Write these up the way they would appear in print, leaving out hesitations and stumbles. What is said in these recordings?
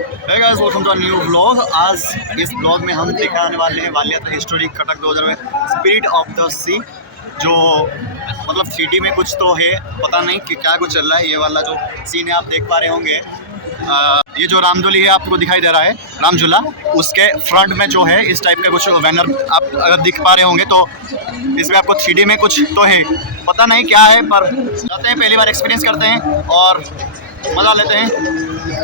Hey guys, welcome to a new vlog। आज इस blog में हम दिखाने वाले हैं वालिया हिस्टोरिक कटक 2000 में स्पिरिट ऑफ द सी, जो मतलब सिटी में कुछ तो है, पता नहीं कि क्या कुछ चल रहा है। ये वाला जो सीन है आप देख पा रहे होंगे, ये जो रामझूली है आपको दिखाई दे रहा है, रामझूला, उसके फ्रंट में जो है इस टाइप का कुछ बैनर आप अगर दिख पा रहे होंगे तो इसमें आपको 3D में कुछ तो है, पता नहीं क्या है, पर जाते हैं, पहली बार एक्सपीरियंस करते हैं और मज़ा लेते हैं।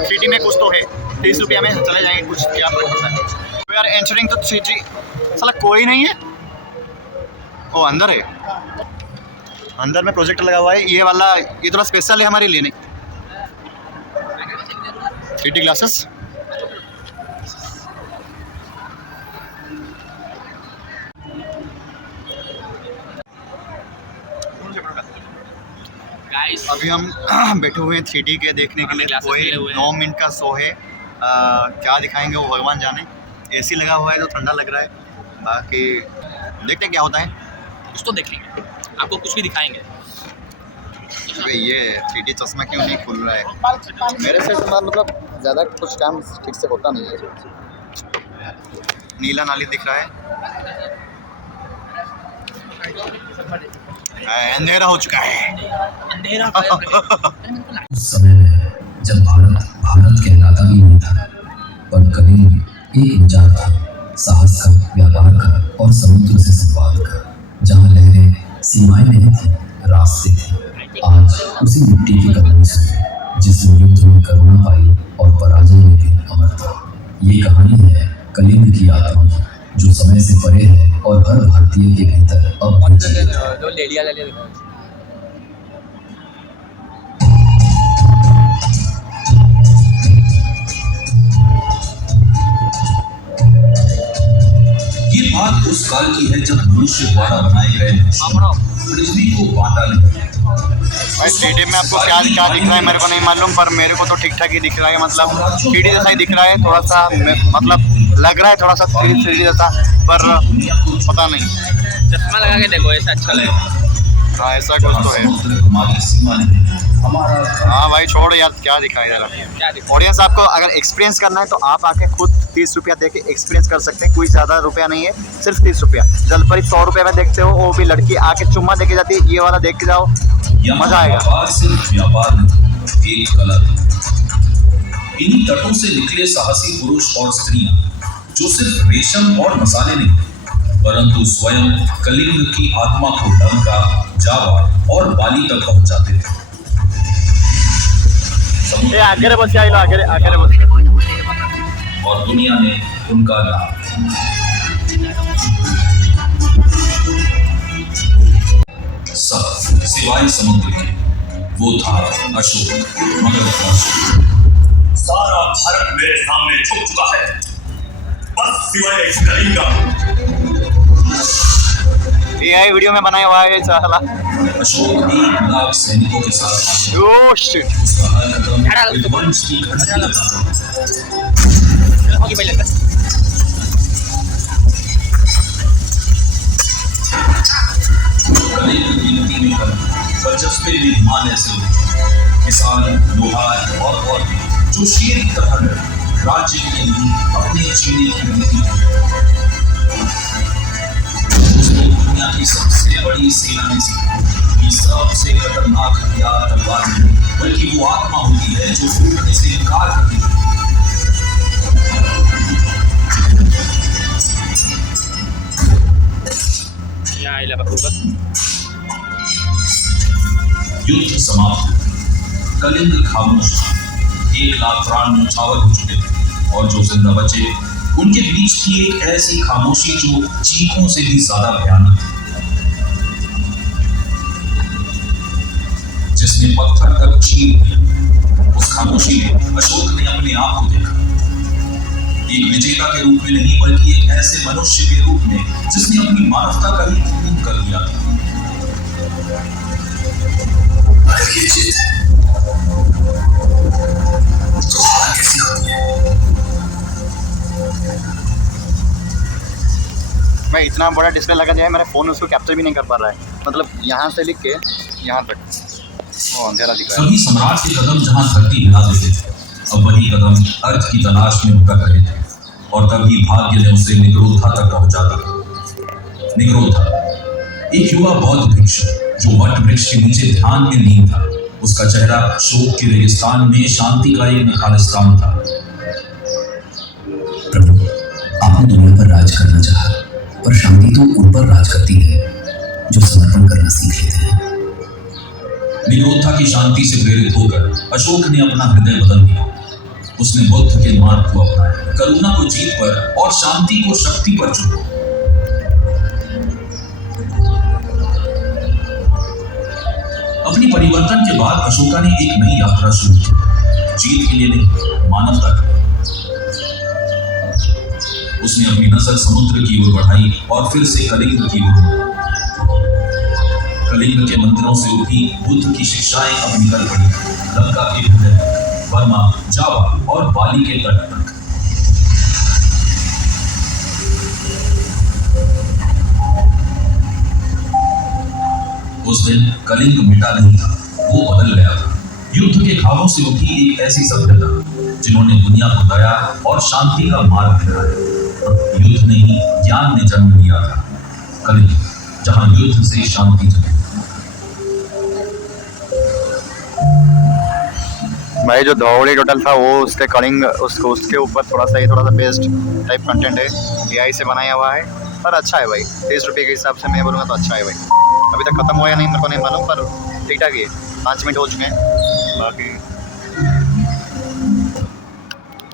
3D में कुछ तो है, 30 रुपया में चले जाएंगे, कुछ क्या फर्क पड़ता है। We are entering to 3D। साला कोई नहीं है, वो अंदर है, अंदर में प्रोजेक्टर लगा हुआ है। ये वाला ये थोड़ा स्पेशल है हमारे लिए, नहीं 3D ग्लासेस। अभी हम बैठे हुए हैं 3D के देखने के लिए। कोई 9 मिनट का शो है, क्या दिखाएंगे वो भगवान जाने। AC लगा हुआ है तो ठंडा लग रहा है, बाकी देखते हैं क्या होता है। कुछ तो देखेंगे, आपको कुछ भी दिखाएंगे। ये 3D चश्मा क्यों नहीं खुल रहा है मेरे से? मतलब ज़्यादा कुछ काम ठीक से होता नहीं है। नीला नाली दिख रहा है, अंधेरा हो चुका है। अंधेरा उस समय में जब भारत कहलाता भी नहीं था, पर कबीर एक विचार था, साहस का, व्यापार का और समुद्र से संवाद का। जहाँ लहरें सीमाएं नहीं थी, रास्ते थे। आज उसी मिट्टी की कदमों से जिस युद्ध में करुणा पाई और पराजय में भी अमर था। ये कहानी है कलिंग की आत्मा की, जो समय से परे है और हर भारतीय के भीतर अब भी जीवित है। ये बात उस काल की है जब मनुष्य द्वारा बनाए गए पृथ्वी को बांटा नहीं। भाई 3D में आपको क्या दिख रहा है मेरे को नहीं मालूम, पर मेरे को तो ठीक ठाक ही दिख रहा है। मतलब 3D जैसा ही दिख रहा है, थोड़ा सा मतलब लग रहा है थोड़ा सा 3D जैसा, पर पता नहीं। चश्मा लगा के देखो, ऐसा अच्छा लगेगा। हाँ ऐसा कुछ तो है। हाँ भाई छोड़ यार, क्या दिखाई दे रहा है। ऑडियंस, आपको अगर एक्सपीरियंस करना है तो आप आके खुद 30 रुपया दे के एक्सपीरियंस कर सकते हैं। कोई ज़्यादा रुपया नहीं है, सिर्फ 30 रुपया। जलपरी 100 रुपये में देखते हो, वो भी लड़की आके चुम्मा दे के जाती है। ये वाला देख के जाओ, मजा आएगा। इन्हीं तटों से निकले साहसी पुरुष और स्त्रियां, जो सिर्फ रेशम और मसाले नहीं, परंतु स्वयं कलिंग की आत्मा को डंका, जावा और बाली तक पहुंचाते थे। आगे बस आगे बस। और दुनिया ने उनका नाम सब सिवाय समुद्र के, वो था अशोक। मगर सारा भारत मेरे सामने झुक चुका है, बस सिवाय कलिंग का। AI वीडियो में बनाया हुआ है साला। अशोक 1 लाख सैनिकों के साथ ओह शिट। वंश की घंटी लगाता हिमालय से किसान, लोहार और जो शेर की तरह राज्य के लिए अपने जीने की नीति, उसने दुनिया की सबसे बड़ी सेना ने सीखी। सबसे खतरनाक हथियार तलवार नहीं, बल्कि वो आत्मा होती है जो टूटने से इनकार करती है। युद्ध समाप्त, कलिंग खामोश। 1 लाख प्राण न्यौछावर हो चुके थे, और जो जिंदा बचे उनके बीच थी एक ऐसी खामोशी जो चीखों से भी ज्यादा भयानक थी, जिसने पत्थर तक चीर दिया। उस खामोशी में अशोक ने अपने आप को देखा, एक विजेता के रूप में नहीं, बल्कि एक ऐसे मनुष्य के रूप में जिसने अपनी मानवता का ही खून कर दिया था। अगर ये जीत तो हार कैसी होती है? मैं इतना बड़ा डिस्प्ले लगा दिया है, मेरा फ़ोन उसको कैप्चर भी नहीं कर पा रहा है। मतलब यहाँ से लिख के यहाँ तक वो अंधेरा दिख रहा है। सभी सम्राट के कदम जहाँ धरती हिला देते थे, अब वही कदम अर्थ की तलाश में भटक रहे थे और तभी भाग्य ने उसे निग्रोधा तक पहुंचा दिया। निग्रोधा एक युवा बौद्ध भिक्षु जो वट वृक्ष के नीचे ध्यान में लीन था। उसका चेहरा शोक के रेगिस्तान में शांति का एक खालिस्तान था। प्रभु, आपने दुनिया पर राज करना चाहा, पर शांति तो उन पर राज करती है जो समर्पण करना सीख लेते हैं। निग्रोधा की शांति से प्रेरित होकर अशोक ने अपना हृदय बदल दिया। उसने बुद्ध के मार्ग को अपनाया, करुणा को जीत पर और शांति को शक्ति पर चुना। अपनी परिवर्तन के बाद अशोका ने एक नई यात्रा शुरू की, जीत के लिए नहीं, मानवता के लिए। उसने अपनी नजर समुद्र की ओर बढ़ाई और फिर से कलिंग की ओर बढ़ी। कलिंग के मंदिरों से उठी बुद्ध की शिक्षाएं अब निकल पड़ी लंका के हृदय, बर्मा, जावा और बाली के तट तक। उस दिन कलिंग मिटा नहीं था, वो बदल गया था। युद्ध के खाबों से उठी एक ऐसी सभ्यता जिन्होंने दुनिया को दया और शांति का मार्ग दिखाया। युद्ध ने ही ज्ञान ने जन्म लिया था। कलिंग, जहां युद्ध से शांति जन्मी। भाई जो धौड़ी टोटल था वो उसके कलिंग उसके ऊपर थोड़ा सा बेस्ट टाइप कंटेंट है, AI से बनाया हुआ है, पर अच्छा है भाई। 30 रुपये के हिसाब से मैं बोलूँगा तो अच्छा है भाई। अभी तक ख़त्म हुआ या नहीं मेरे को नहीं मालूम, पर ठीक ठाक ही है। 5 मिनट हो चुके हैं, बाकी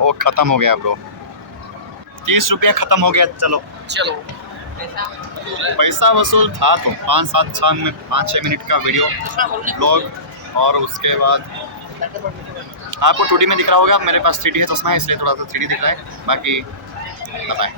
वो ख़त्म हो गया ब्रो। 30 रुपये ख़त्म हो गया। चलो चलो पैसा वसूल था तो 5-6 मिनट का वीडियो ब्लॉग, और उसके बाद आपको 2D में दिख रहा होगा। मेरे पास 3D है चश्मा है, इसलिए थोड़ा सा 3D दिख रहा है। बाकी बताएं।